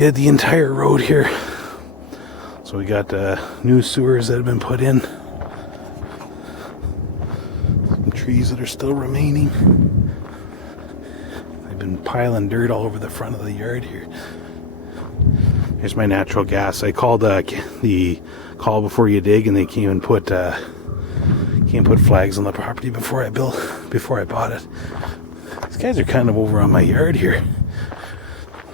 Yeah, the entire road here. So we got new sewers that have been put in. Some trees that are still remaining. They've been piling dirt all over the front of the yard here. Here's my natural gas. I called the call before you dig, and they came and put flags on the property before I bought it. These guys are kind of over on my yard here.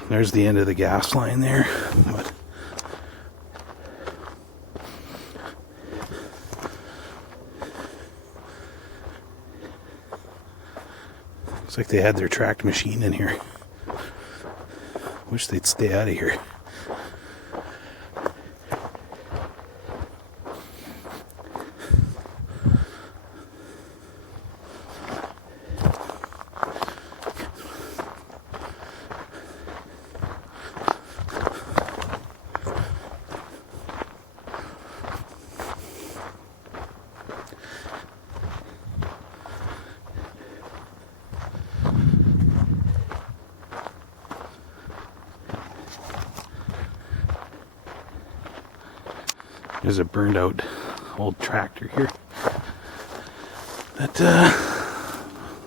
There's the end of the gas line there. But looks like they had their tracked machine in here. Wish they'd stay out of here. There's a burned out old tractor here that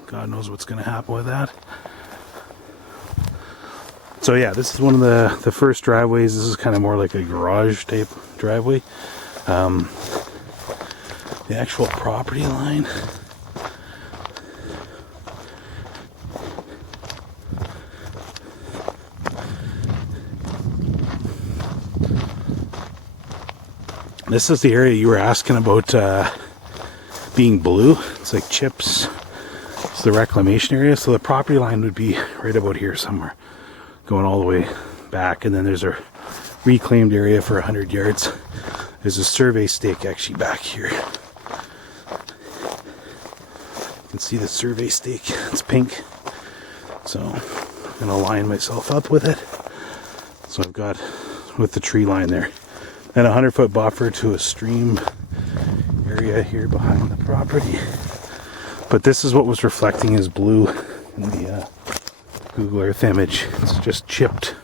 God knows what's going to happen with that. So yeah, this is one of the first driveways. This is kind of more like a garage type driveway. The actual property line, this is the area you were asking about being blue. It's like chips. It's the reclamation area. So the property line would be right about here somewhere, going all the way back. And then there's a reclaimed area for 100 yards. There's a survey stake actually back here. You can see the survey stake. It's pink. So I'm going to line myself up with it. So I've got with the tree line there. And a 100-foot buffer to a stream area here behind the property. But this is what was reflecting as blue in the Google Earth image. It's just chipped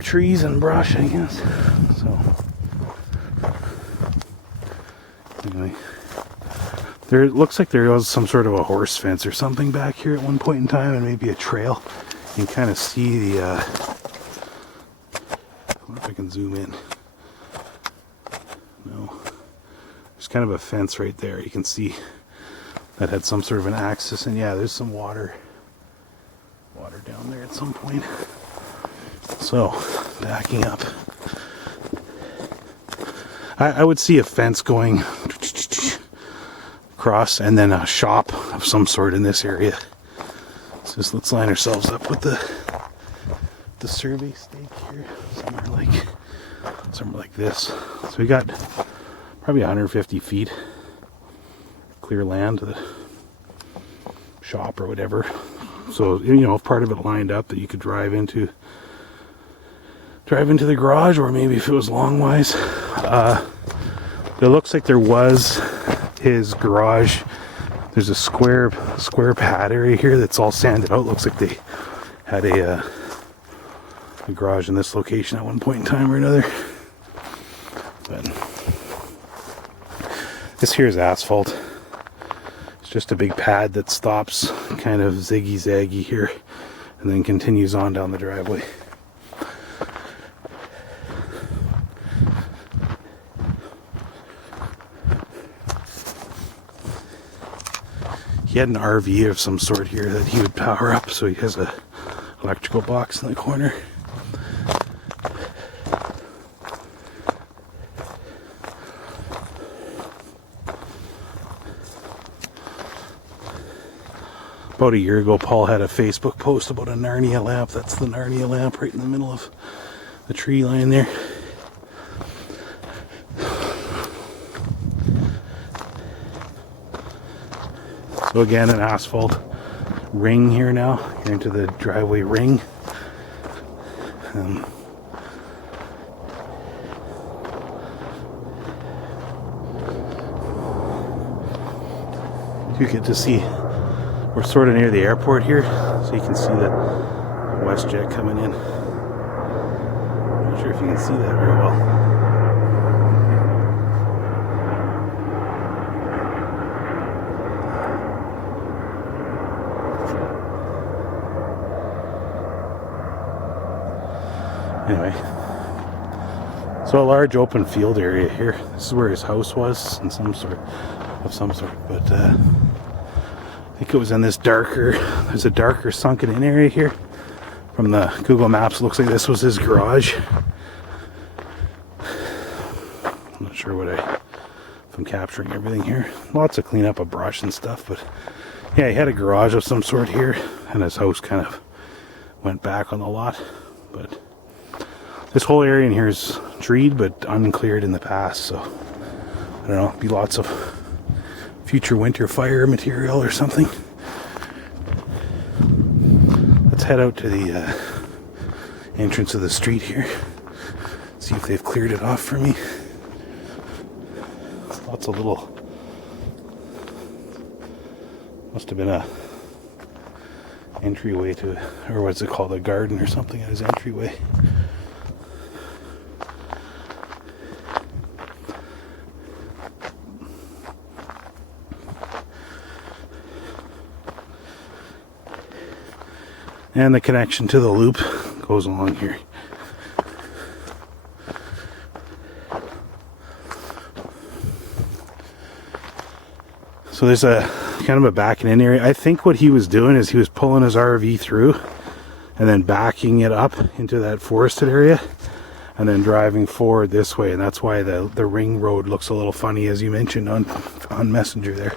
trees and brush, I guess. So anyway, it looks like there was some sort of a horse fence or something back here at one point in time, and maybe a trail. You can kind of see the I wonder if I can zoom in. No. There's kind of a fence right there. You can see that had some sort of an axis, and yeah, there's some water down there at some point. So, backing up. I would see a fence going across, and then a shop of some sort in this area. So just let's line ourselves up with the survey stake here, somewhere like this. So we got probably 150 feet clear land to the shop or whatever. So, you know, part of it lined up that you could drive into the garage, or maybe if it was longwise. It looks like there was his garage. There's a square pad area here that's all sanded out. Looks like they had a garage in this location at one point in time or another. But this here is asphalt. It's just a big pad that stops kind of ziggy-zaggy here and then continues on down the driveway. He had an RV of some sort here that he would power up, so he has a electrical box in the corner. About a year ago, Paul had a Facebook post about a Narnia lamp. That's the Narnia lamp right in the middle of the tree line there. So again, an asphalt ring here now. You're into the driveway ring. You get to see, we're sort of near the airport here, so you can see the WestJet coming in. sure if you can see that very well. Anyway, so a large open field area here. This is where his house was, in some sort. But I think it was in this darker. There's a darker sunken in area here. From the Google Maps, looks like this was his garage. I'm not sure if I'm capturing everything here. Lots of cleanup of brush and stuff, but yeah, he had a garage of some sort here, and his house kind of went back on the lot. But this whole area in here is treed but uncleared in the past, so I don't know, be lots of future winter fire material or something. Let's head out to the entrance of the street here, see if they've cleared it off for me. Lots of little, must have been a entryway to, or what's it called, a garden or something at his entryway. And the connection to the loop goes along here. So there's a kind of a backing in area. I think what he was doing is he was pulling his RV through and then backing it up into that forested area and then driving forward this way. And that's why the ring road looks a little funny, as you mentioned on Messenger there.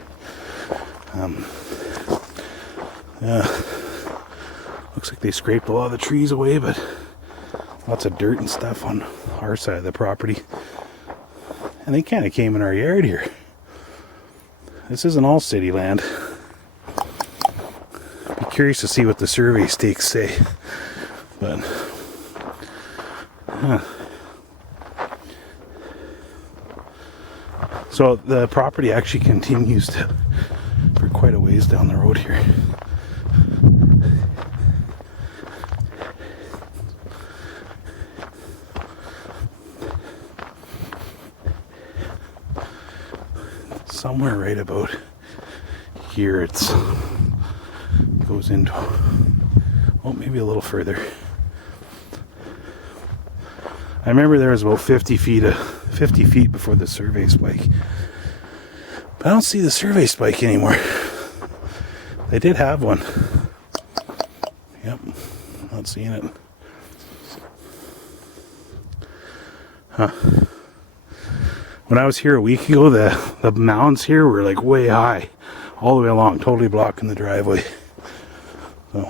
Looks like they scraped a lot of the trees away, but lots of dirt and stuff on our side of the property. And they kind of came in our yard here. This isn't all city land. Be curious to see what the survey stakes say. But so the property actually continues for quite a ways down the road here. Somewhere right about here it goes into, oh, maybe a little further. I remember there was about 50 feet before the survey spike, but I don't see the survey spike anymore. They did have one. Yep, not seeing it. Huh. When I was here a week ago, the mounds here were like way high, all the way along, totally blocking the driveway. So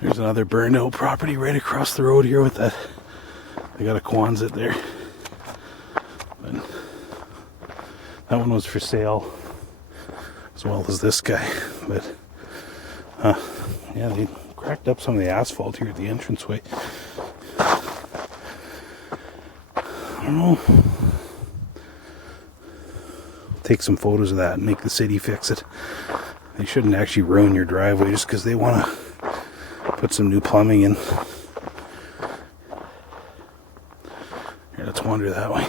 there's another burned out property right across the road here with that. They got a Quonset there. But that one was for sale, as well as this guy. But yeah, they cracked up some of the asphalt here at the entranceway. I don't know. Take some photos of that and make the city fix it. They shouldn't actually ruin your driveway just because they want to put some new plumbing in. Here, let's wander that way.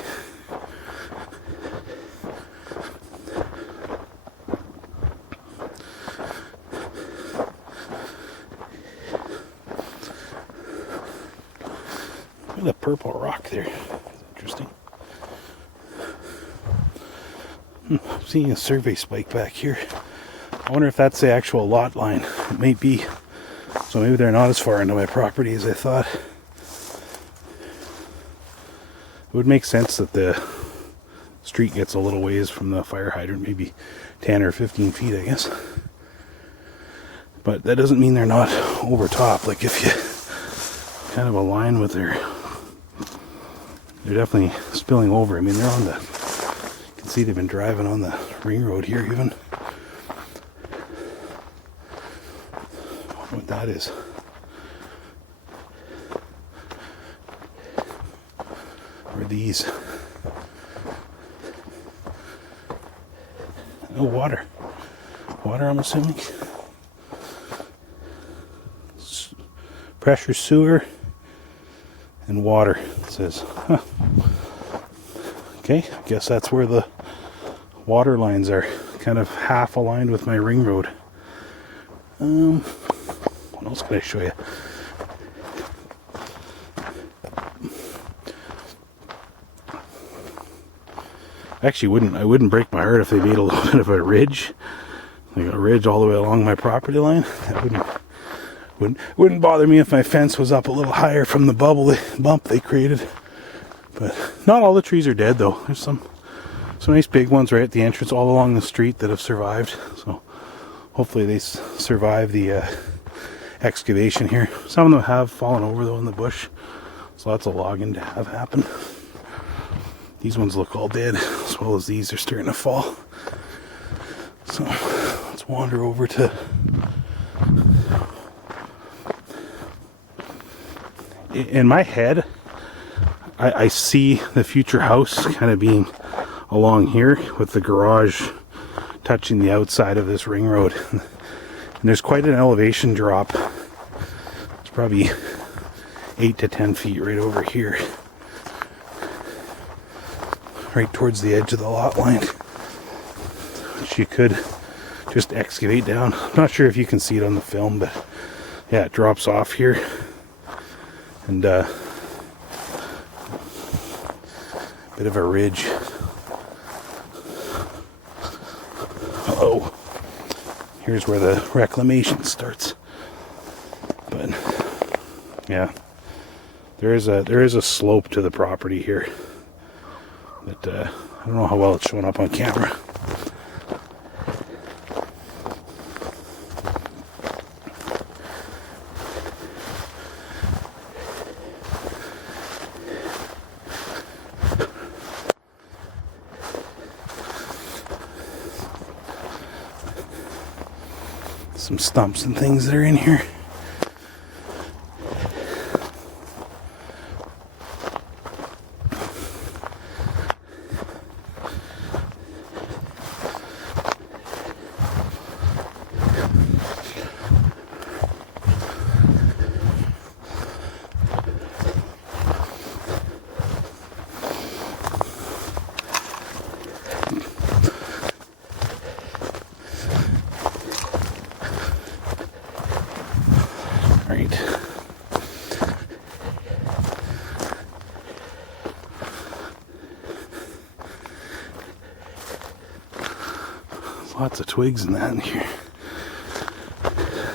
Look at the purple rock there. That's interesting. I'm seeing a survey spike back here. I wonder if that's the actual lot line. It might be. So maybe they're not as far into my property as I thought. It would make sense that the street gets a little ways from the fire hydrant, maybe 10 or 15 feet, I guess. But that doesn't mean they're not over top. Like if you kind of align with they're definitely spilling over. I mean, they're on the, you can see they've been driving on the ring road here even. that is. Or these. Oh, water. Water, I'm assuming. Pressure sewer and water, it says. Huh. Okay, I guess that's where the water lines are. Kind of half aligned with my ring road. What else can I show you? Actually, I wouldn't break my heart if they made a little bit of a ridge, like a ridge all the way along my property line. That wouldn't bother me if my fence was up a little higher from the bump they created. But not all the trees are dead though. There's some nice big ones right at the entrance all along the street that have survived. So hopefully they survive the excavation here. Some of them have fallen over though in the bush. So lots of logging to have happen. These ones look all dead, as well as these are starting to fall. So let's wander over to in my head, I see the future house kind of being along here with the garage touching the outside of this ring road. And there's quite an elevation drop. It's probably 8 to 10 feet right over here. Right towards the edge of the lot line. Which you could just excavate down. I'm not sure if you can see it on the film, but yeah, it drops off here. And bit of a ridge. Uh-oh. Here's where the reclamation starts. But yeah, there is a slope to the property here. But I don't know how well it's showing up on camera. Some stumps and things that are in here. Lots of twigs and that in here.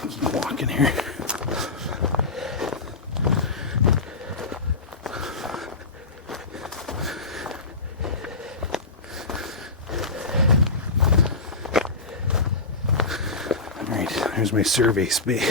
Keep walking here. Alright, there's my survey stake.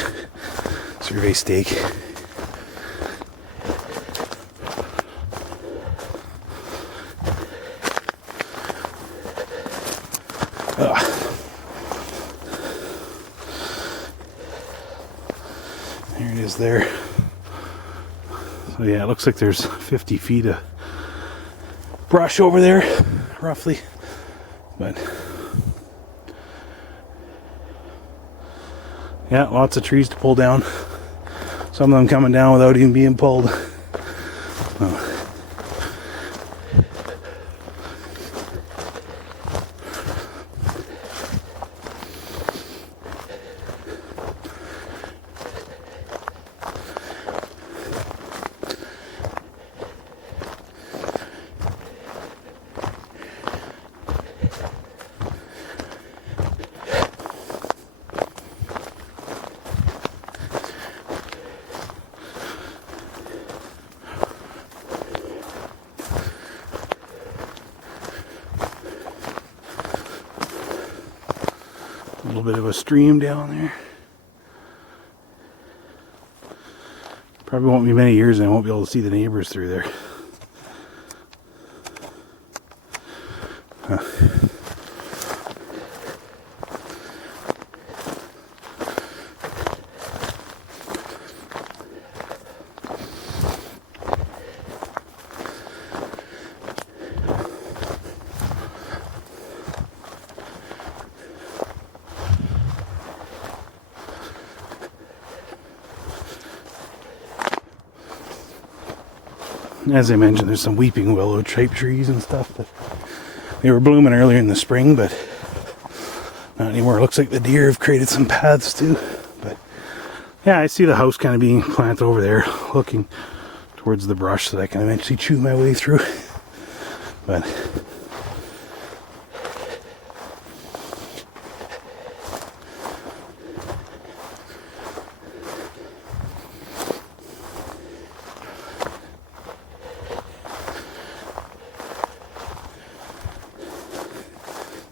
There it is there. So yeah, it looks like there's 50 feet of brush over there, roughly. But yeah, lots of trees to pull down. Some of them coming down without even being pulled. Oh. A little bit of a stream down there. Probably won't be many years and I won't be able to see the neighbors through there. Huh. As I mentioned, there's some weeping willow type trees and stuff, but they were blooming earlier in the spring, but not anymore. It looks like the deer have created some paths too. But yeah, I see the house kind of being planted over there, looking towards the brush that I can eventually chew my way through. But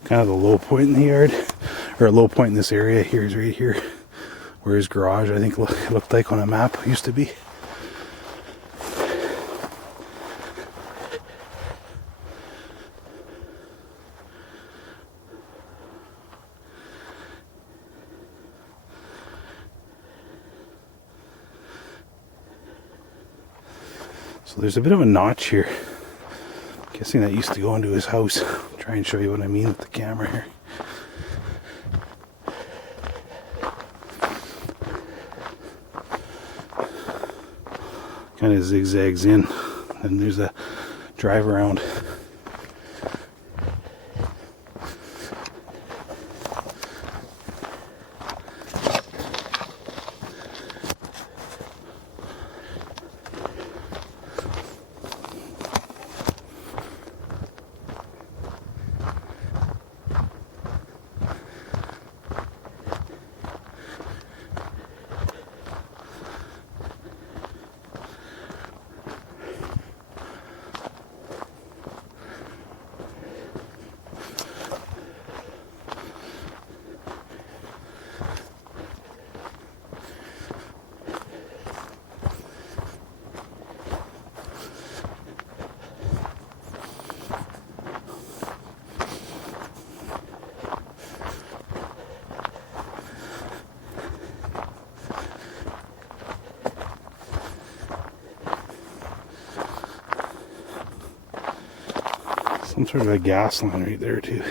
kind of the low point in the yard, or a low point in this area here is right here, where his garage, I think, looked like on a map used to be. So there's a bit of a notch here. I'm guessing that used to go into his house. I'll try and show you what I mean with the camera here. Kind of zigzags in, and there's a drive around. Some sort of a gas line right there too.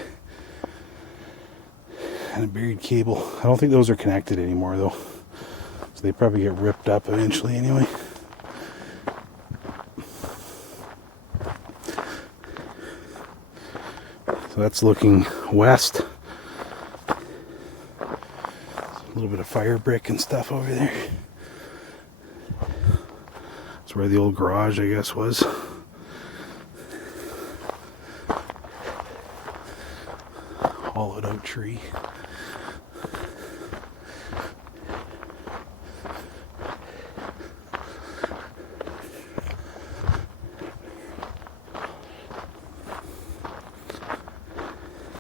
And a buried cable. I don't think those are connected anymore though. So they probably get ripped up eventually anyway. So that's looking west. A little bit of fire brick and stuff over there. That's where the old garage, I guess, was. Hollowed out tree.